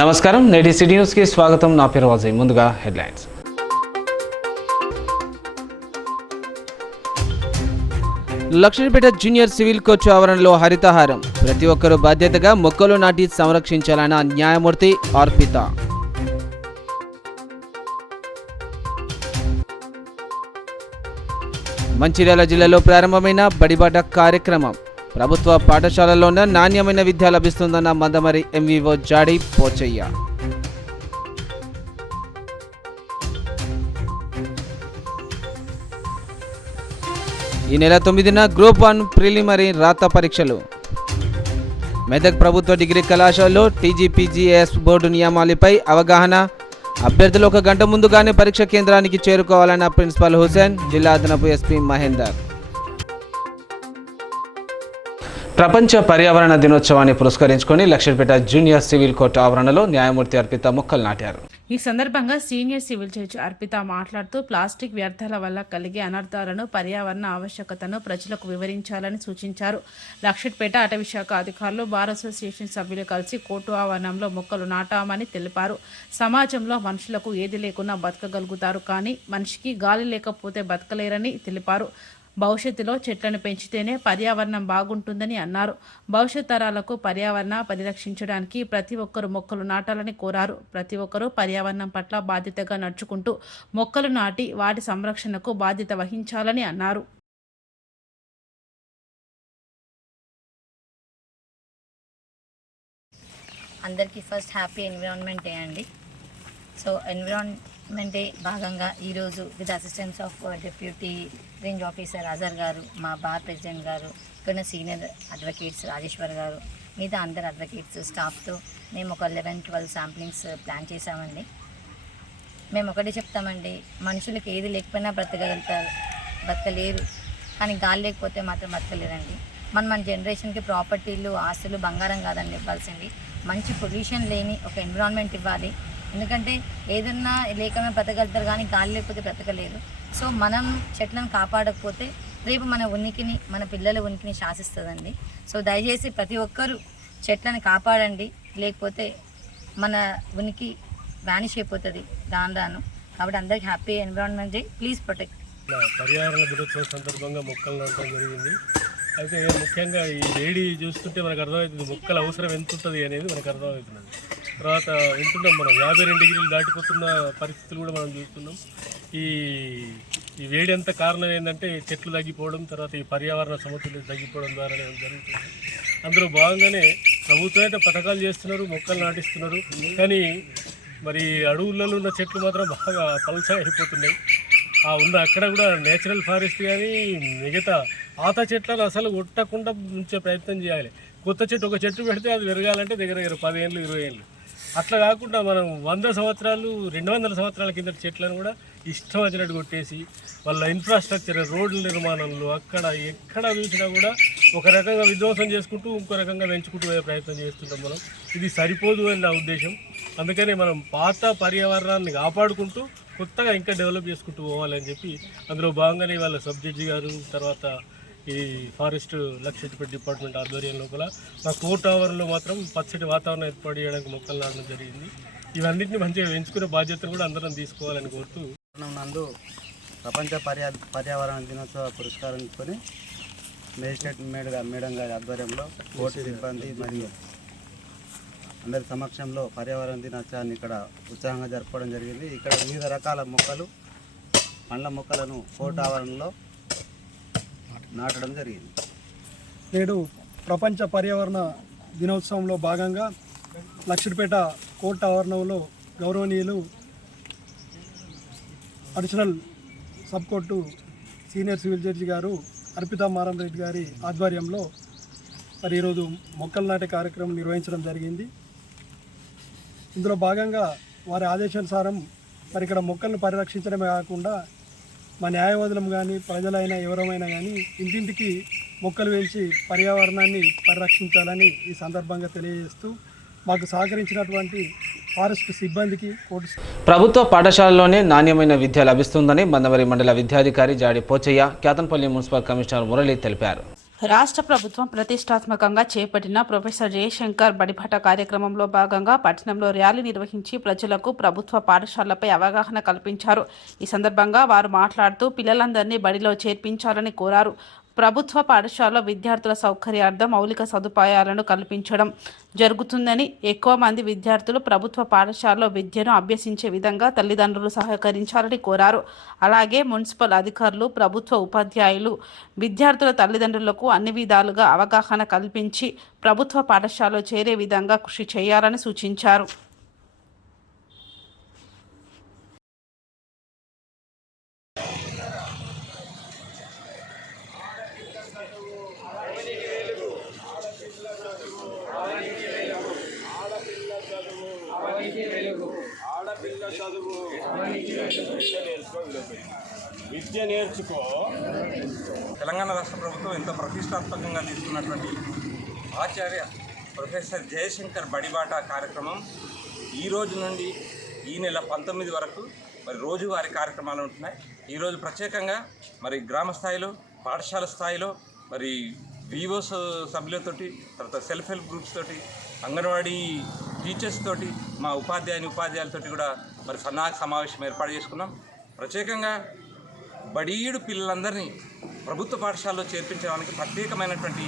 నమస్కారం, నేటి సిటీ న్యూస్కి స్వాగతం. నా పేరు వాజీ. ముందుగా headlines. Lakshmipeta junior civil court ఆవరణలో హరితహారం. ప్రతి ఒక్కరూ బాధ్యతగా మొక్కలు నాటి సంరక్షించాలన్న న్యాయమూర్తి అర్పిత. మంచిర్యాల జిల్లాలో ప్రారంభమైన బడిబాట కార్యక్రమం. ప్రభుత్వ పాఠశాలల్లోనే నాణ్యమైన విద్య లభిస్తుందన్న మందమరి ఎంవీఓ జాడి పోచయ్య. ఈ నెల 9న గ్రూప్ 1 ప్రిలిమినరీ రాత పరీక్షలు. మెదక్ ప్రభుత్వ డిగ్రీ కళాశాలలో టీజీపీజీఎస్ బోర్డు నియమాలపై అవగాహన. అభ్యర్థులు 1 గంట ముందుగానే పరీక్ష కేంద్రానికి చేరుకోవాలన్న ప్రిన్సిపల్ హుసేన్. జిల్లా అదనపు ఎస్పీ మహేందర్. ప్రపంచ పర్యావరణ దినోత్సవాన్ని పురస్కరించుకొని లక్ష్మీపేట జూనియర్ సివిల్ కోర్టు ఆవరణలో న్యాయమూర్తి అర్పిత మొక్కలు నాటారు. ఈ సందర్భంగా సీనియర్ సివిల్ జడ్జి అర్పిత మాట్లాడుతూ ప్లాస్టిక్ వ్యర్థాల వల్ల కలిగే అనర్థాలను, పర్యావరణ ఆవశ్యకతను ప్రజలకు వివరించాలని సూచించారు. లక్ష్మీపేట అటవీ శాఖ అధికారులు, బార్ అసోసియేషన్ సభ్యులు కలిసి కోర్టు ఆవరణంలో మొక్కలు నాటామని తెలిపారు. సమాజంలో మనుషులకు ఏది లేకున్నా బతకగలుగుతారు, కానీ మనిషికి గాలి లేకపోతే బతకలేరని తెలిపారు. భవిష్యత్తులో చెట్లను పెంచితేనే పర్యావరణం బాగుంటుందని అన్నారు. భవిష్యత్ తరాలకు పర్యావరణ పరిరక్షించడానికి ప్రతి ఒక్కరూ మొక్కలు నాటాలని కోరారు. ప్రతి ఒక్కరూ పర్యావరణం పట్ల బాధ్యతగా నడుచుకుంటూ మొక్కలు నాటి వాటి సంరక్షణకు బాధ్యత వహించాలని అన్నారు. అందరికీ ఫస్ట్ హ్యాపీ ఎన్విరాన్మెంట్ డే అండి. సో ఎన్విరాన్మెంట్ డే భాగంగా ఈరోజు with assistance of deputy range officer Azhar గారు, మా బార్ ప్రెసిడెంట్ గారు, ఇక్కడ సీనియర్ అడ్వకేట్స్ రాజేశ్వర్ గారు, మిగతా అందరు అడ్వకేట్స్ స్టాఫ్తో మేము ఒక 11-12 శాంప్లింగ్స్ ప్లాన్ చేసామండి. మేము ఒకటే చెప్తామండి, మనుషులకు ఏది లేకపోయినా బతకలేరు, కానీ గాలి లేకపోతే మాత్రం బతకలేరండి. మన జనరేషన్కి ప్రాపర్టీలు, ఆస్తులు, బంగారం కాదండి ఇవ్వాల్సింది, మంచి పొల్యూషన్ లేని ఒక ఎన్విరాన్మెంట్ ఇవ్వాలి. ఎందుకంటే ఏదన్నా లేకుండా బ్రతకగలుగుతారు, కానీ గాలి లేకపోతే బ్రతకలేరు. సో మనం చెట్లను కాపాడకపోతే రేపు మన పిల్లల ఉనికిని శాసిస్తుందండి. సో దయచేసి ప్రతి ఒక్కరూ చెట్లను కాపాడండి, లేకపోతే మన ఉనికి వ్యానిష్ అయిపోతుంది రాను. కాబట్టి అందరికీ happy environment day. Please protect. పర్యావరణ దినోత్సవం సందర్భంగా మొక్కలు నాటడం జరిగింది. అయితే ముఖ్యంగా ఈ వేడి చూస్తుంటే మనకు అర్థమవుతుంది మొక్కల అవసరం ఎంత ఉంటుంది అనేది మనకు అర్థమవుతున్నది. తర్వాత వింటున్నాం, మనం 52 డిగ్రీలు దాటిపోతున్న పరిస్థితులు కూడా మనం చూస్తున్నాం. ఈ వేడి అంత కారణం ఏంటంటే చెట్లు తగ్గిపోవడం, తర్వాత ఈ పర్యావరణ సమతుల్యత తగ్గిపోవడం ద్వారానే జరుగుతుంది. అందులో భాగంగానే ప్రభుత్వం అయితే పథకాలు చేస్తున్నారు, మొక్కలు నాటిస్తున్నారు, కానీ మరి అడవులలో ఉన్న చెట్లు మాత్రం బాగా పలచగా అయిపోతున్నాయి. ఉన్న అక్కడ కూడా నేచురల్ ఫారెస్ట్ కానీ మిగతా పాత చెట్లను అసలు కొట్టకుండా ఉంచే ప్రయత్నం చేయాలి. కొత్త చెట్టు, ఒక చెట్టు పెడితే అది పెరగాలంటే దగ్గర 10 ఏళ్ళు 20 ఏళ్ళు. అట్లా కాకుండా మనం 100 సంవత్సరాలు 200 సంవత్సరాల కింద చెట్లను కూడా ఇష్టం వచ్చినట్టు కొట్టేసి వాళ్ళ ఇన్ఫ్రాస్ట్రక్చర్, రోడ్ల నిర్మాణంలో అక్కడ ఎక్కడ చూసినా కూడా ఒక రకంగా విధ్వంసం చేసుకుంటూ ఇంకో రకంగా పెంచుకుంటూ పోయే ప్రయత్నం చేస్తుంటాం మనం. ఇది సరిపోదు అని నా ఉద్దేశం. అందుకని మనం పాత పర్యావరణాన్ని కాపాడుకుంటూ కొత్తగా ఇంకా డెవలప్ చేసుకుంటూ పోవాలని చెప్పి అందులో భాగంగానే వాళ్ళ సబ్జడ్జి గారు, తర్వాత ఈ ఫారెస్ట్ లక్ష్మీపేట డిపార్ట్మెంట్ ఆధ్వర్యం లోపల మా కోర్టు ఆవరణలో మాత్రం పచ్చటి వాతావరణం ఏర్పాటు చేయడానికి మొక్కలు నాటడం జరిగింది. ఇవన్నింటినీ మంచిగా పెంచుకునే బాధ్యతను కూడా అందరం తీసుకోవాలని కోరుతూ నందు ప్రపంచ పర్యావరణ దినోత్సవ పురస్కరించుకొని మేజిస్ట్రేట్ మేడం గారి ఆధ్వర్యంలో కోర్టు సిబ్బంది మరియు అందరి సమక్షంలో పర్యావరణ దినోత్సవాన్ని ఇక్కడ ఉత్సాహంగా జరుపుకోవడం జరిగింది. ఇక్కడ వివిధ రకాల మొక్కలు, పండ్ల మొక్కలను కోర్టు ఆవరణలో నాటడం జరిగింది. నేడు ప్రపంచ పర్యావరణ దినోత్సవంలో భాగంగా లక్ష్మీపేట కోర్టు ఆవరణంలో గౌరవనీయులు additional sub court senior civil judge గారు అర్పిత మారంరెడ్డి గారి ఆధ్వర్యంలో మరి ఈరోజు మొక్కలు నాటే కార్యక్రమం నిర్వహించడం జరిగింది. ఇందులో భాగంగా వారి ఆదేశానుసారం మరి ఇక్కడ మొక్కలను పరిరక్షించడమే కాకుండా మా న్యాయవాదులం కానీ ప్రజలైనా ఎవరైనా కానీ ఇంటింటికి మొక్కలు పెంచి పర్యావరణాన్ని పరిరక్షించాలని ఈ సందర్భంగా తెలియజేస్తూ మాకు సహకరించినటువంటి ఫారెస్ట్ సిబ్బందికి ప్రభుత్వ పాఠశాలలోనే నాణ్యమైన విద్య లభిస్తుందని మందమరి మండల విద్యాధికారి జాడి పోచయ్య, కేతన్పల్లి మున్సిపల్ కమిషనర్ మురళి తెలిపారు. రాష్ట్ర ప్రభుత్వం ప్రతిష్టాత్మకంగా చేపట్టిన ప్రొఫెసర్ జయశంకర్ బడిబాట కార్యక్రమంలో భాగంగా పట్టణంలో ర్యాలీ నిర్వహించి ప్రజలకు ప్రభుత్వ పాఠశాలపై అవగాహన కల్పించారు. ఈ సందర్భంగా వారు మాట్లాడుతూ పిల్లలందరినీ బడిలో చేర్పించాలని కోరారు. ప్రభుత్వ పాఠశాలలో విద్యార్థుల సౌకర్యార్థం మౌలిక సదుపాయాలను కల్పించడం జరుగుతుందని, ఎక్కువ మంది విద్యార్థులు ప్రభుత్వ పాఠశాలలో విద్యను అభ్యసించే విధంగా తల్లిదండ్రులు సహకరించాలని కోరారు. అలాగే మున్సిపల్ అధికారులు, ప్రభుత్వ ఉపాధ్యాయులు విద్యార్థుల తల్లిదండ్రులకు అన్ని విధాలుగా అవగాహన కల్పించి ప్రభుత్వ పాఠశాలలో చేరే విధంగా కృషి చేయాలని సూచించారు. విద్య నేర్చుకో. తెలంగాణ రాష్ట్ర ప్రభుత్వం ఎంతో ప్రతిష్టాత్మకంగా తీసుకున్నటువంటి ఆచార్య ప్రొఫెసర్ జయశంకర్ బడిబాట కార్యక్రమం ఈ రోజు నుండి ఈ నెల 19 వరకు మరి రోజువారీ కార్యక్రమాలు ఉంటున్నాయి. ఈరోజు ప్రత్యేకంగా మరి గ్రామ స్థాయిలో, పాఠశాల స్థాయిలో మరి వివోస్ సభ్యులతోటి, తర్వాత సెల్ఫ్ హెల్ప్ గ్రూప్స్ తోటి, అంగన్వాడీ టీచర్స్ తోటి, మా ఉపాధ్యాయులతోటి కూడా మరి సన్నాహక సమావేశం ఏర్పాటు చేసుకున్నాం. ప్రత్యేకంగా బడీడు పిల్లలందరినీ ప్రభుత్వ పాఠశాలలో చేర్పించడానికి ప్రత్యేకమైనటువంటి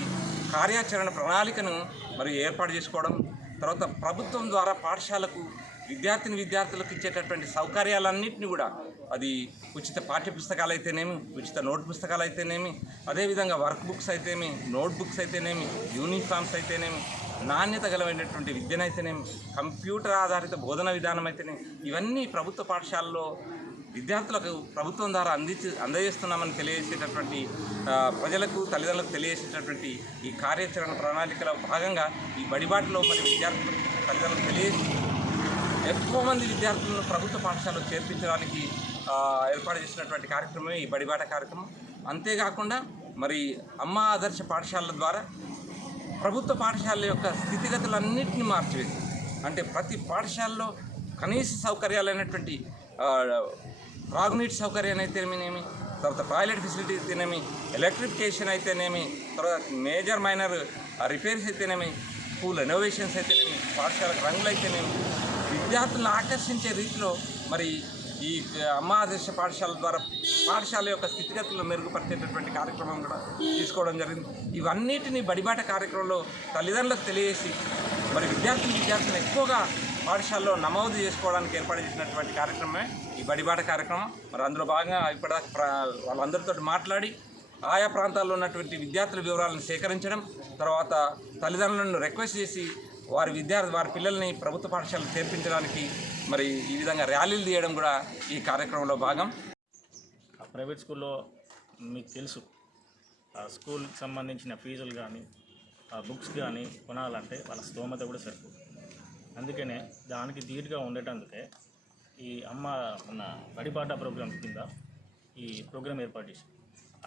కార్యాచరణ ప్రణాళికను మరి ఏర్పాటు చేసుకోవడం, తర్వాత ప్రభుత్వం ద్వారా పాఠశాలకు విద్యార్థులకు ఇచ్చేటటువంటి సౌకర్యాలన్నింటినీ కూడా, అది ఉచిత పాఠ్య పుస్తకాలు అయితేనేమి, ఉచిత నోట్ పుస్తకాలు అయితేనేమి, అదేవిధంగా వర్క్ బుక్స్ అయితేనేమి, నోట్ బుక్స్ అయితేనేమి, యూనిఫామ్స్ అయితేనేమి, నాణ్యత గలమైనటువంటి విద్యనైతేనేమి, కంప్యూటర్ ఆధారిత బోధన విధానం అయితేనేమి, ఇవన్నీ ప్రభుత్వ పాఠశాలలో విద్యార్థులకు ప్రభుత్వం ద్వారా అందజేస్తున్నామని తెలియజేసేటటువంటి, ప్రజలకు తల్లిదండ్రులకు తెలియజేసేటటువంటి ఈ కార్యాచరణ ప్రణాళికలో భాగంగా ఈ బడిబాటలో మరి విద్యార్థులకు తల్లిదండ్రులకు తెలియజేసి ఎక్కువ మంది విద్యార్థులను ప్రభుత్వ పాఠశాలలో చేర్పించడానికి ఏర్పాటు చేసినటువంటి కార్యక్రమమే ఈ బడిబాట కార్యక్రమం. అంతేకాకుండా మరి అమ్మ ఆదర్శ పాఠశాలల ద్వారా ప్రభుత్వ పాఠశాలల యొక్క స్థితిగతులన్నింటినీ మార్చివేసి, అంటే ప్రతి పాఠశాలలో కనీస సౌకర్యాలైనటువంటి త్రాగునీటి సౌకర్యం అయితేనేమి, తర్వాత టాయిలెట్ ఫెసిలిటీ అయితేనేమి, ఎలక్ట్రిఫికేషన్ అయితేనేమి, తర్వాత మేజర్ మైనర్ రిపేర్స్ అయితేనేమి, స్కూల్ రెనోవేషన్స్ అయితేనేమి, పాఠశాలకు రంగులు అయితేనేమి, విద్యార్థులను ఆకర్షించే రీతిలో మరి ఈ అమ్మ ఆదర్శ పాఠశాల ద్వారా పాఠశాల యొక్క స్థితిగతులను మెరుగుపరిచేటటువంటి కార్యక్రమం కూడా తీసుకోవడం జరిగింది. ఇవన్నిటినీ బడిబాట కార్యక్రమంలో తల్లిదండ్రులకు తెలియజేసి మరి విద్యార్థులను ఎక్కువగా పాఠశాలలో నమోదు చేసుకోవడానికి ఏర్పాటు చేసినటువంటి కార్యక్రమమే ఈ బడిబాట కార్యక్రమం. మరి అందులో భాగంగా ఇప్పటిదాకా వాళ్ళందరితో మాట్లాడి ఆయా ప్రాంతాల్లో ఉన్నటువంటి విద్యార్థుల వివరాలను సేకరించడం, తర్వాత తల్లిదండ్రులను రిక్వెస్ట్ చేసి వారి పిల్లల్ని ప్రభుత్వ పాఠశాలకు చేర్పించడానికి మరి ఈ విధంగా ర్యాలీలు తీయడం కూడా ఈ కార్యక్రమంలో భాగం. ప్రైవేట్ స్కూల్లో మీకు తెలుసు, స్కూల్కి సంబంధించిన ఫీజులు కానీ బుక్స్ కానీ కొనాలంటే వాళ్ళ స్తోమత కూడా సరిపోదు. అందుకనే దానికి ధీటుగా ఉండేటందుకే ఈ మన బడిబాట ప్రోగ్రాం కింద ఈ ప్రోగ్రాం ఏర్పాటు చేసి,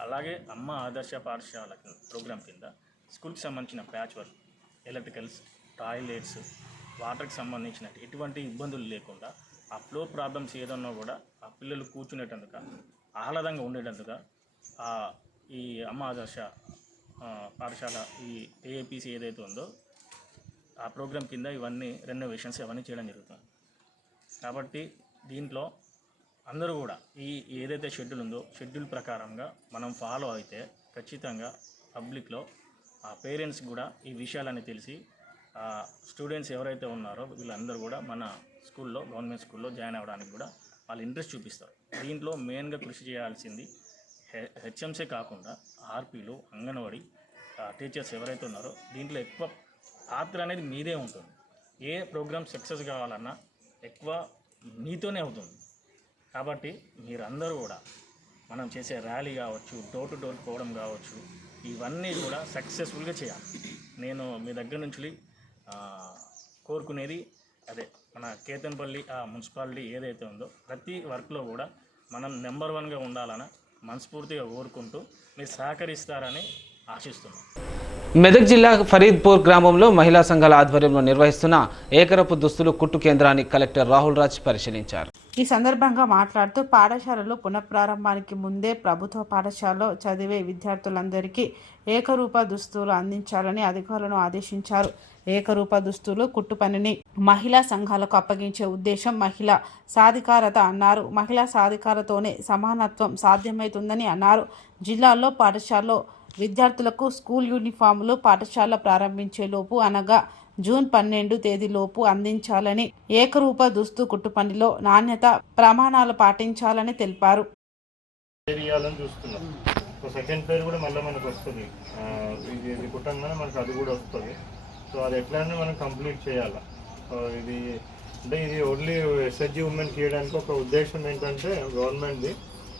అలాగే అమ్మ ఆదర్శ పాఠశాల ప్రోగ్రాం కింద స్కూల్కి సంబంధించిన ప్యాచ్ వర్క్, ఎలక్ట్రికల్స్, టాయిలెట్స్, వాటర్కి సంబంధించిన ఎటువంటి ఇబ్బందులు లేకుండా ఆ ఫ్లో ప్రాబ్లమ్స్ ఏదన్నా కూడా ఆ పిల్లలు కూర్చునేటందుక ఆహ్లాదంగా ఉండేటందుక ఈ అమ్మ ఆదర్శ పాఠశాల ఈ ఏఏపీసీ ఏదైతే ఉందో ఆ ప్రోగ్రాం కింద ఇవన్నీ రెనోవేషన్స్ అవన్నీ చేయడం జరుగుతుంది. కాబట్టి దీంట్లో అందరూ కూడా ఏదైతే షెడ్యూల్ ఉందో షెడ్యూల్ ప్రకారంగా మనం ఫాలో అయితే ఖచ్చితంగా పబ్లిక్లో ఆ పేరెంట్స్ కూడా ఈ విషయాలన్నీ తెలిసి స్టూడెంట్స్ ఎవరైతే ఉన్నారో వీళ్ళందరూ కూడా మన స్కూల్లో, గవర్నమెంట్ స్కూల్లో జాయిన్ అవ్వడానికి కూడా వాళ్ళు ఇంట్రెస్ట్ చూపిస్తారు. దీంట్లో మెయిన్గా కృషి చేయాల్సింది హెచ్ఎంసీ కాకుండా ఆర్పీలు, అంగన్వాడీ టీచర్స్ ఎవరైతే ఉన్నారో దీంట్లో ఎక్కువ పాత్ర అనేది మీదే ఉంటుంది. ఏ ప్రోగ్రామ్ సక్సెస్ కావాలన్నా ఎక్కువ మీతోనే అవుతుంది. కాబట్టి మీరందరూ కూడా మనం చేసే ర్యాలీ కావచ్చు, డోర్ టు డోర్ పోవడం కావచ్చు, ఇవన్నీ కూడా సక్సెస్ఫుల్గా చేయాలి. నేను మీ దగ్గర నుంచి కోరుకునేది అదే, మన కేతన్పల్లి మున్సిపాలిటీ ఏదైతే ఉందో ప్రతి వర్క్లో కూడా మనం నెంబర్ 1గా ఉండాలని మనస్ఫూర్తిగా కోరుకుంటూ మీరు సహకరిస్తారని ఆశిస్తున్నాం. మెదక్ జిల్లా ఫరీద్పూర్ గ్రామంలో మహిళా సంఘాల ఆధ్వర్యంలో నిర్వహిస్తున్న ఏకరపు దుస్తులు కుట్టు కేంద్రాన్ని కలెక్టర్ రాహుల్ రాజ్ పరిశీలించారు. ఈ సందర్భంగా మాట్లాడుతూ పాఠశాలలు పునఃప్రారంభానికి ముందే ప్రభుత్వ పాఠశాలలో చదివే విద్యార్థులందరికీ ఏకరూప దుస్తులు అందించాలని అధికారులను ఆదేశించారు. ఏకరూప దుస్తులు కుట్టు పనిని మహిళా సంఘాలకు అప్పగించే ఉద్దేశం మహిళా సాధికారత అన్నారు. మహిళా సాధికారతతోనే సమానత్వం సాధ్యమవుతుందని అన్నారు. జిల్లాల్లో పాఠశాలలో విద్యార్థులకు స్కూల్ యూనిఫాములు పాఠశాల ప్రారంభించేలోపు అనగా జూన్ 12 తేదీలోపు అందించాలని, ఏకరూప దుస్తు కుట్టు పనిలో నాణ్యత ప్రమాణాలు పాటించాలని తెలిపారు. సెకండ్ పేరు కూడా మళ్ళీ మనకు వస్తుంది. ఇది కుట్టంగానే మనకు అది కూడా వస్తుంది. సో అది ఎట్లయినా మనం కంప్లీట్ చేయాలి. సో ఇది అంటే ఇది ఓన్లీ ఎస్హెచ్జి ఉమెన్కి చేయడానికి ఒక ఉద్దేశం ఏంటంటే గవర్నమెంట్ది.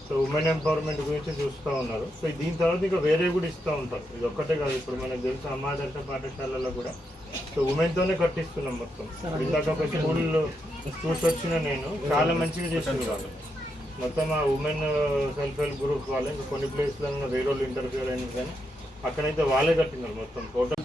సో ఉమెన్ ఎంపవర్మెంట్ గురించి చూస్తూ ఉన్నారు. సో దీని తర్వాత ఇంకా వేరే కూడా ఇస్తూ ఉంటారు. ఇది ఒక్కటే కాదు, ఇప్పుడు మనకు తెలుసు అమ్మాదర్శ పాఠశాలలో కూడా సో ఉమెన్తోనే కట్టిస్తున్నాం మొత్తం. ఇందాక ఒక స్కూల్ చూసి వచ్చిన నేను చాలా మంచిగా చేస్తున్నారు. మొత్తం ఆ ఉమెన్ సెల్ఫ్ హెల్ప్ గ్రూప్ వాళ్ళే. ఇంకా కొన్ని ప్లేస్లలో వేరే వాళ్ళు ఇంటర్ఫియర్ అయినా కానీ అక్కడైతే వాళ్ళే కట్టినారు మొత్తం టోటల్.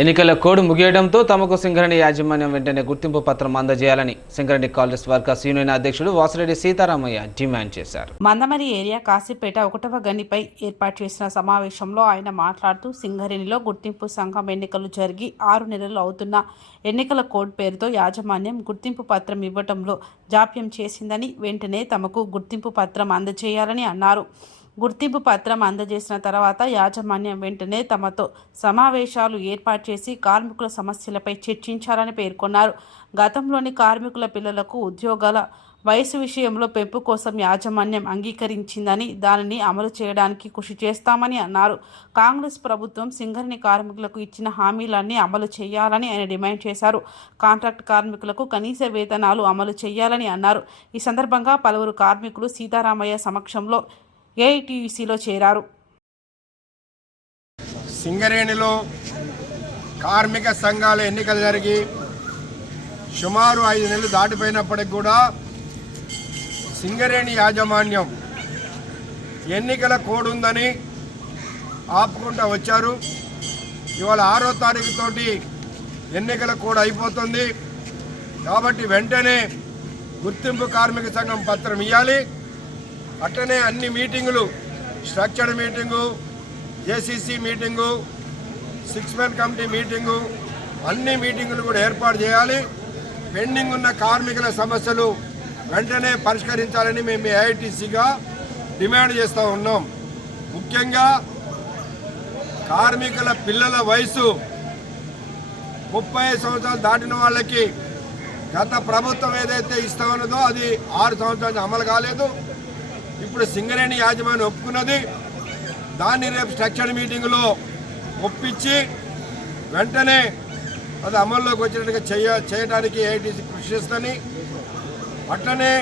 ఎన్నికల కోడ్ ముగియడంతో తమకు సింగరేణి యాజమాన్యం వెంటనే గుర్తింపు పత్రం అందజేయాలని సింగరేణి కాంగ్రెస్ వర్కర్స్ యూనియన్ అధ్యక్షుడు వాసిరెడ్డి సీతారామయ్య డిమాండ్ చేశారు. మందమరి ఏరియా కాశీపేట 1వ గనిపై ఏర్పాటు చేసిన సమావేశంలో ఆయన మాట్లాడుతూ సింగరేణిలో గుర్తింపు సంఘం ఎన్నికలు జరిగి 6 నెలలు అవుతున్న ఎన్నికల కోడ్ పేరుతో యాజమాన్యం గుర్తింపు పత్రం ఇవ్వడంలో జాప్యం చేసిందని, వెంటనే తమకు గుర్తింపు పత్రం అందజేయాలని అన్నారు. గుర్తింపు పత్రం అందజేసిన తర్వాత యాజమాన్యం వెంటనే తమతో సమావేశాలు ఏర్పాటు చేసి కార్మికుల సమస్యలపై చర్చించాలని పేర్కొన్నారు. గతంలోని కార్మికుల పిల్లలకు ఉద్యోగాల వయసు విషయంలో పెంపు కోసం యాజమాన్యం అంగీకరించిందని, దానిని అమలు చేయడానికి కృషి చేస్తామని అన్నారు. కాంగ్రెస్ ప్రభుత్వం సింగరేణి కార్మికులకు ఇచ్చిన హామీలన్నీ అమలు చేయాలని ఆయన డిమాండ్ చేశారు. కాంట్రాక్ట్ కార్మికులకు కనీస వేతనాలు అమలు చేయాలని అన్నారు. ఈ సందర్భంగా పలువురు కార్మికులు సీతారామయ్య సమక్షంలో ఏఐటీయూసీలో చేరారు. సింగరేణిలో కార్మిక సంఘాల ఎన్నికలు జరిగి సుమారు 5 నెలలు దాటిపోయినప్పటికి కూడా సింగరేణి యాజమాన్యం ఎన్నికల కోడ్ ఉందని ఆపుకుంటూ వచ్చారు. ఇవాళ 6వ తారీఖుతోటి ఎన్నికల కోడ్ అయిపోతుంది. కాబట్టి వెంటనే గుర్తింపు కార్మిక సంఘం పత్రం ఇవ్వాలి. అట్లనే అన్ని మీటింగులు, structured meeting, JCC meeting, 6 men committee meeting, అన్ని మీటింగులు కూడా ఏర్పాటు చేయాలి. పెండింగ్ ఉన్న కార్మికుల సమస్యలు వెంటనే పరిష్కరించాలని మేము ఏఐటీసీగా డిమాండ్ చేస్తూ ఉన్నాం. ముఖ్యంగా కార్మికుల పిల్లల వయసు 35 సంవత్సరాలు దాటిన వాళ్ళకి గత ప్రభుత్వం ఏదైతే ఇస్తా ఉన్నదో అది 6 సంవత్సరాలు అమలు కాలేదు. ఇప్పుడు సింగరేణి యాజమాన్యం ఒప్పుకున్నది. దాన్ని రేపు స్ట్రక్చర్డ్ మీటింగులో ఒప్పించి వెంటనే అది అమల్లోకి వచ్చేట్టుగా చేయడానికి ఏఐటీసీ కృషి చేస్తుంది. అట్లనే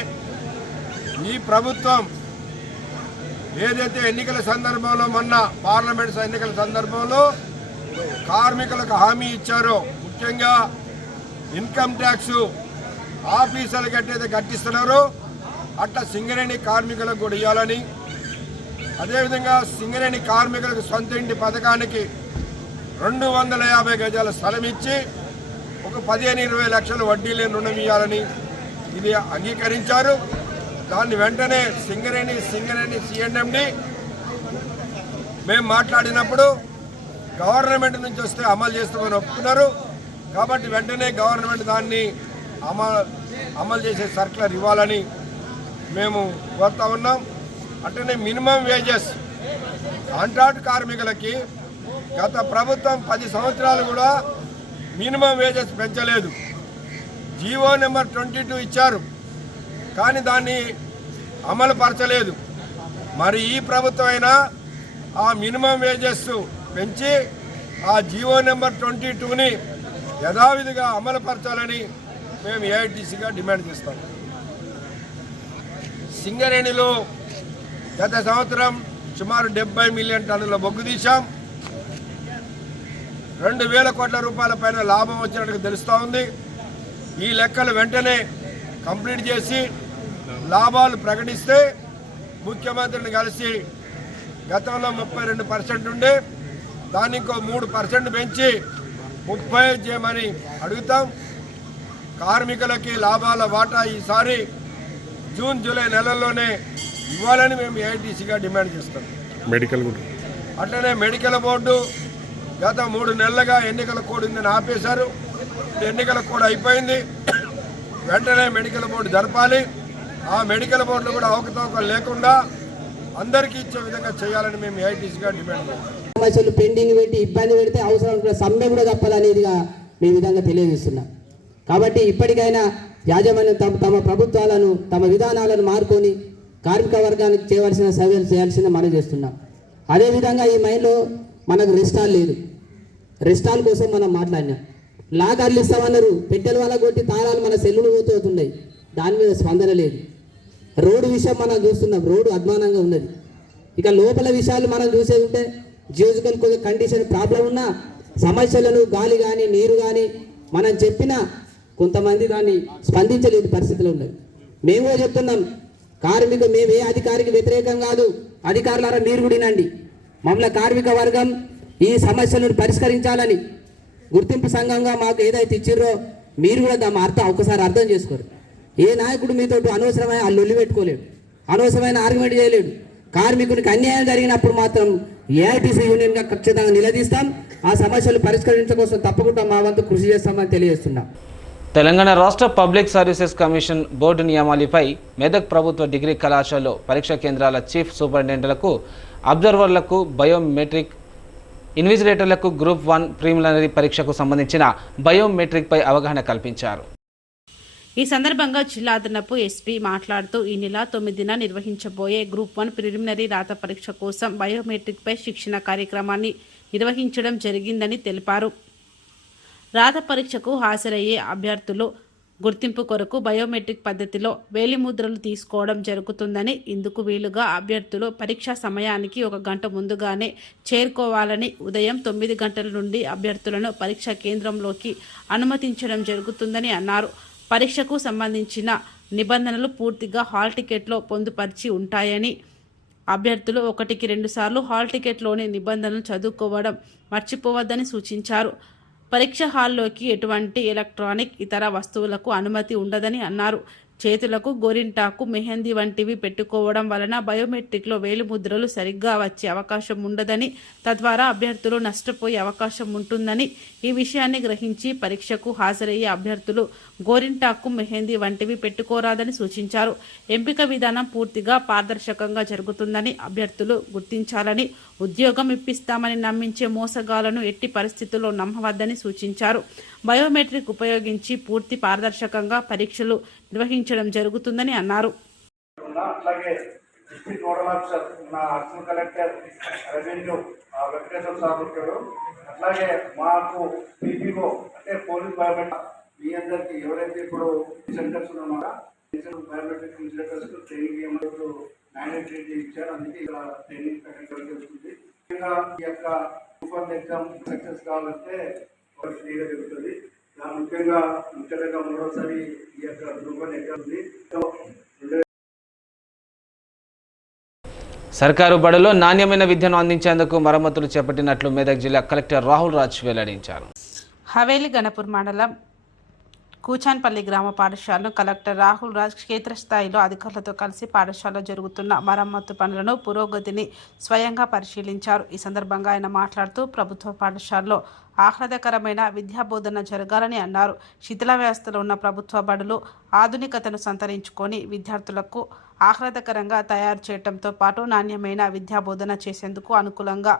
ఈ ప్రభుత్వం ఏదైతే ఎన్నికల సందర్భంలో మొన్న పార్లమెంట్ ఎన్నికల సందర్భంలో కార్మికులకు హామీ ఇచ్చారో, ముఖ్యంగా ఇన్కమ్ ట్యాక్స్ ఆఫీసర్లకు ఎట్టయితే కట్టిస్తున్నారో అట్లా సింగరేణి కార్మికులకు కూడా ఇవ్వాలని, అదేవిధంగా సింగరేణి కార్మికులకు సొంత ఇంటి పథకానికి 250 గజాల స్థలం ఇచ్చి ఒక 15-20 లక్షల వడ్డీ లేని రుణం ఇవ్వాలని ఇది అంగీకరించారు. దాన్ని వెంటనే సింగరేణి సిఎండి మేము మాట్లాడినప్పుడు గవర్నమెంట్ నుంచి వస్తే అమలు చేస్తామని ఒప్పుకున్నారు. కాబట్టి వెంటనే గవర్నమెంట్ దాన్ని అమలు చేసే సర్క్యులర్ ఇవ్వాలని మేము కోరుతా ఉన్నాం. అట్లనే మినిమం వేజెస్ కాంట్రాక్ట్ కార్మికులకి గత ప్రభుత్వం 10 సంవత్సరాలు కూడా మినిమం వేజెస్ పెంచలేదు. జీవో నెంబర్ 22 ఇచ్చారు, కానీ దాన్ని అమలు పరచలేదు. మరి ఈ ప్రభుత్వం అయినా ఆ మినిమం వేజెస్ పెంచి ఆ జీవో నెంబర్ 22ని యథావిధిగా అమలు పరచాలని మేము ఏఐటీసీగా డిమాండ్ చేస్తాం. సింగరేణిలో గత సంవత్సరం సుమారు 70 మిలియన్ టన్నుల బొగ్గు తీశాం. 2,000 కోట్ల రూపాయల పైన లాభం వచ్చినట్టుగా తెలుస్తూ ఉంది. ఈ లెక్కలు వెంటనే కంప్లీట్ చేసి లాభాలు ప్రకటిస్తే ముఖ్యమంత్రిని కలిసి గతంలో 32% ఉండే దాన్ని ఇంకో 3% పెంచి 30 చేయమని అడుగుతాం. కార్మికులకి లాభాల వాటా ఈసారి జూన్ జూలై నెలల్లోనే ఇవ్వాలని మేము ఏఐటీసీగా డిమాండ్ చేస్తాం. అట్లనే మెడికల్ బోర్డు గత 3 నెలలుగా ఎన్నికల కోడ్ ఉందని ఆపేశారు. ఎన్నికల కోడ్ అయిపోయింది. వెంటనే మెడికల్ బోర్డు జరపాలి. ఆ మెడికల్ బోర్డులో కూడా అవకతవకలు లేకుండా అందరికీ ఇచ్చే విధంగా చేయాలని మేము ఏఐటీసీగా డిమాండ్ చేస్తాం. సమస్యలు పెండింగ్ పెట్టి ఇబ్బంది పెడితే అవసరం సమ్మె కూడా తప్పదనేదిగా మీ విధంగా తెలియజేస్తున్నాం. కాబట్టి ఇప్పటికైనా యాజమాన్యం తమ ప్రభుత్వాలను తమ విధానాలను మార్కొని కార్మిక వర్గానికి చేయవలసిన సేవలు చేయాల్సిందే మనం చేస్తున్నాం. అదేవిధంగా ఈ మైన్లో మనకు రెస్టాల్ లేదు. రెస్టాల్ కోసం మనం మాట్లాడినాం. లాకర్లు ఇస్తామన్నారు, పెట్టెల వల్ల కొట్టి తాళాలు మన సెల్లులు పోతున్నాయి. దాని మీద స్పందన లేదు. రోడ్డు విషయం మనం చూస్తున్నాం, రోడ్డు అధ్వానంగా ఉన్నది. ఇక లోపల విషయాలు మనం చూసేది ఉంటే జియోజికల్ కండిషన్ ప్రాబ్లం ఉన్న సమస్యలను గాలి కానీ నీరు కానీ మనం చెప్పినా కొంతమంది దాన్ని స్పందించలేని పరిస్థితులు ఉన్నాయి. మేము కూడా చెప్తున్నాం, మేము ఏ అధికారికి వ్యతిరేకం కాదు. అధికారులారా మీరు కూడా వినండి. మమ్మల్ని కార్మిక వర్గం ఈ సమస్యలను పరిష్కరించాలని గుర్తింపు సంఘంగా మాకు ఏదైతే ఇచ్చిర్రో మీరు కూడా దాని ఒకసారి అర్థం చేసుకోరు. ఏ నాయకుడు మీతో అనవసరమైన ఆ లొల్లి పెట్టుకోలేడు, అనవసరమైన ఆర్గ్యుమెంట్ చేయలేడు. కార్మికునికి అన్యాయం జరిగినప్పుడు మాత్రం ఏఐటీసీ యూనియన్గా ఖచ్చితంగా నిలదీస్తాం. ఆ సమస్యలు పరిష్కరించడం కోసం తప్పకుండా మా వంతు కృషి చేస్తామని తెలియజేస్తున్నాం. తెలంగాణ రాష్ట్ర పబ్లిక్ సర్వీసెస్ కమిషన్ బోర్డు నియమాలపై మెదక్ ప్రభుత్వ డిగ్రీ కళాశాలలో పరీక్షా కేంద్రాల చీఫ్ సూపరింటెండెంట్లకు, అబ్జర్వర్లకు, బయోమెట్రిక్ ఇన్విజిలేటర్లకు గ్రూప్ 1 ప్రిలిమినరీ పరీక్షకు సంబంధించిన బయోమెట్రిక్పై అవగాహన కల్పించారు. ఈ సందర్భంగా జిల్లా అదనపు ఎస్పీ మాట్లాడుతూ ఈ నెల 9న నిర్వహించబోయే గ్రూప్ 1 ప్రిలిమినరీ రాత పరీక్ష కోసం బయోమెట్రిక్పై శిక్షణ కార్యక్రమాన్ని నిర్వహించడం జరిగిందని తెలిపారు. రాత పరీక్షకు హాజరయ్యే అభ్యర్థులు గుర్తింపు కొరకు బయోమెట్రిక్ పద్ధతిలో వేలిముద్రలు తీసుకోవడం జరుగుతుందని, ఇందుకు వీలుగా అభ్యర్థులు పరీక్షా సమయానికి 1 గంట ముందుగానే చేరుకోవాలని, ఉదయం 9 గంటల నుండి అభ్యర్థులను పరీక్షా కేంద్రంలోకి అనుమతించడం జరుగుతుందని అన్నారు. పరీక్షకు సంబంధించిన నిబంధనలు పూర్తిగా హాల్ టికెట్లో పొందుపరిచి ఉంటాయని, అభ్యర్థులు 1కి 2 సార్లు హాల్ టికెట్లోని నిబంధనలు చదువుకోవడం మర్చిపోవద్దని సూచించారు. పరీక్ష హాల్లోకి ఎటువంటి ఎలక్ట్రానిక్ ఇతర వస్తువులకు అనుమతి ఉండదని అన్నారు. చేతులకు గోరింటాకు, మెహందీ వంటివి పెట్టుకోవడం వలన బయోమెట్రిక్లో వేలిముద్రలు సరిగ్గా వచ్చే అవకాశం ఉండదని, తద్వారా అభ్యర్థులు నష్టపోయే అవకాశం ఉంటుందని, ఈ విషయాన్ని గ్రహించి పరీక్షకు హాజరయ్యే అభ్యర్థులు గోరింటాకు, మెహందీ వంటివి పెట్టుకోరాదని సూచించారు. ఎంపిక విధానం పూర్తిగా పారదర్శకంగా జరుగుతుందని అభ్యర్థులు గుర్తించాలని, ఉద్యోగం ఇప్పిస్తామని నమ్మించే మోసగాలను ఎట్టి పరిస్థితుల్లో నమ్మవద్దని సూచించారు. బయోమెట్రిక్ ఉపయోగించి పూర్తి పారదర్శకంగా పరీక్షలు నిర్వహించడం జరుగుతుందని అన్నారు. అట్లాగే డిస్ట్రిక్ట్ నోడల్ ఆఫీసర్ మన additional collector revenue Venkateswara sir ఉంటాడు. అట్లాగే మాకు పీపీఓ అంటే పోలీస్ బయోమెట్రిక్ మీ అందరికి ఎవరైతే ఇప్పుడు సెంటర్స్ ఉన్నారో బయోమెట్రిక్ ఇన్స్ట్రక్టర్స్ ట్రైనింగ్ ఏమంటూ మ్యాండేటరీ ఇచ్చారు. అందుకే ఇక్కడ ట్రైనింగ్ కండక్ట్ జరుగుతుంది. ముఖ్యంగా ఈ యొక్క గ్రూప్ ఎగ్జామ్ సక్సెస్ కావాలంటే ఫ్రీగా జరుగుతుంది. ముఖ్యంగా మరోసారి ఈ యొక్క గ్రూప్ ఎగ్జామ్ ఉంది. సర్కారు బడుల్లో నాణ్యమైన విద్యను అందించేందుకు మరమ్మతులు చేపట్టినట్లు మెదక్ జిల్లా కలెక్టర్ రాహుల్ రాజ్ వెల్లడించారు. హవేలి గణపూర్ మండలం కూచాన్పల్లి గ్రామ పాఠశాలను కలెక్టర్ రాహుల్ రాజ్ క్షేత్రస్థాయిలో అధికారులతో కలిసి పాఠశాలలో జరుగుతున్న మరమ్మతు పనులను పురోగతిని స్వయంగా పరిశీలించారు. ఈ సందర్భంగా ఆయన మాట్లాడుతూ ప్రభుత్వ పాఠశాలలో ఆహ్లాదకరమైన విద్యాబోధన జరగాలని అన్నారు. శిథిల వ్యవస్థలో ఉన్న ప్రభుత్వ బడులు ఆధునికతను సంతరించుకొని విద్యార్థులకు ఆహ్లాదకరంగా తయారు చేయడంతో పాటు నాణ్యమైన విద్యాబోధన చేసేందుకు అనుకూలంగా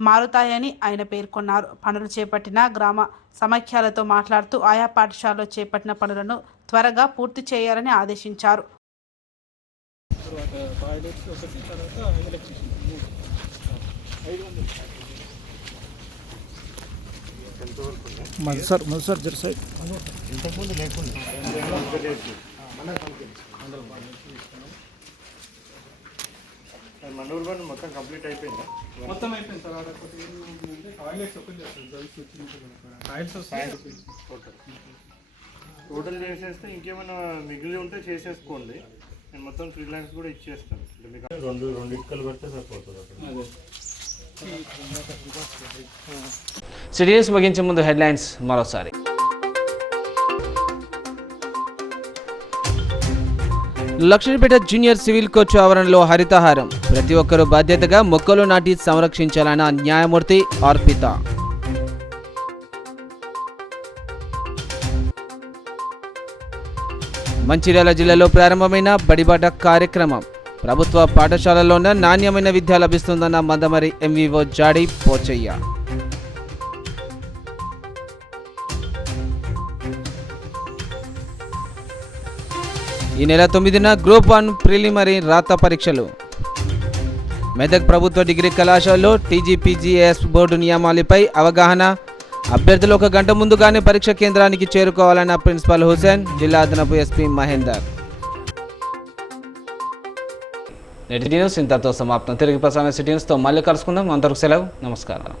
మారుతాయని ఆయన పేర్కొన్నారు. పనులు చేపట్టిన గ్రామ సమాఖ్యలతో మాట్లాడుతూ ఆయా పాఠశాలలో చేపట్టిన పనులను త్వరగా పూర్తి చేయాలని ఆదేశించారు. ఇంతకుముందు లేకుండా మనూర్ వన్ మొత్తం కంప్లీట్ అయిపోయిందా? మొత్తం అయిపోయింది సార్. అంటే టాయిలెట్స్ ఓపెన్ చేస్తారు, టాయిల్స్ టోటల్ చేసేస్తే ఇంకేమైనా మిగిలి ఉంటే చేసేసుకోండి. నేను మొత్తం 3 lakhs కూడా ఇచ్చేస్తాను. మీకు రెండు ఇటుకలు పెడితే సరిపోతుంది అక్కడ. సిటీ న్యూస్ ముగించే ముందు హెడ్లైన్స్ మరోసారి. లక్ష్మీపేట జూనియర్ సివిల్ కోర్టు ఆవరణలో హరితహారం. ప్రతి ఒక్కరూ బాధ్యతగా మొక్కలు నాటి సంరక్షించాలన్న న్యాయమూర్తి అర్పిత. మంచిర్యాల జిల్లాలో ప్రారంభమైన బడిబాట కార్యక్రమం. ప్రభుత్వ పాఠశాలల్లోనే నాణ్యమైన విద్య లభిస్తుందన్న మందమరి ఎంవీఓ జాడి పోచయ్య. ఈ నెల 9న గ్రూప్ 1 ప్రిలిమరీ రాత పరీక్షలు. మెదక్ ప్రభుత్వ డిగ్రీ కళాశాలలో టీజీపీజీఎస్ బోర్డు నియమాలపై అవగాహన. అభ్యర్థులు 1 గంట ముందుగానే పరీక్ష కేంద్రానికి చేరుకోవాలన్న ప్రిన్సిపల్ హుసేన్, జిల్లా అదనపు ఎస్పీ మహేందర్. నేటి న్యూస్ ఇంతతో సమాప్తం. తిరిగి ప్రసారం సిటీ న్యూస్తో మళ్ళీ కలుసుకుందాం. అంతవరకు సెలవు. నమస్కారం.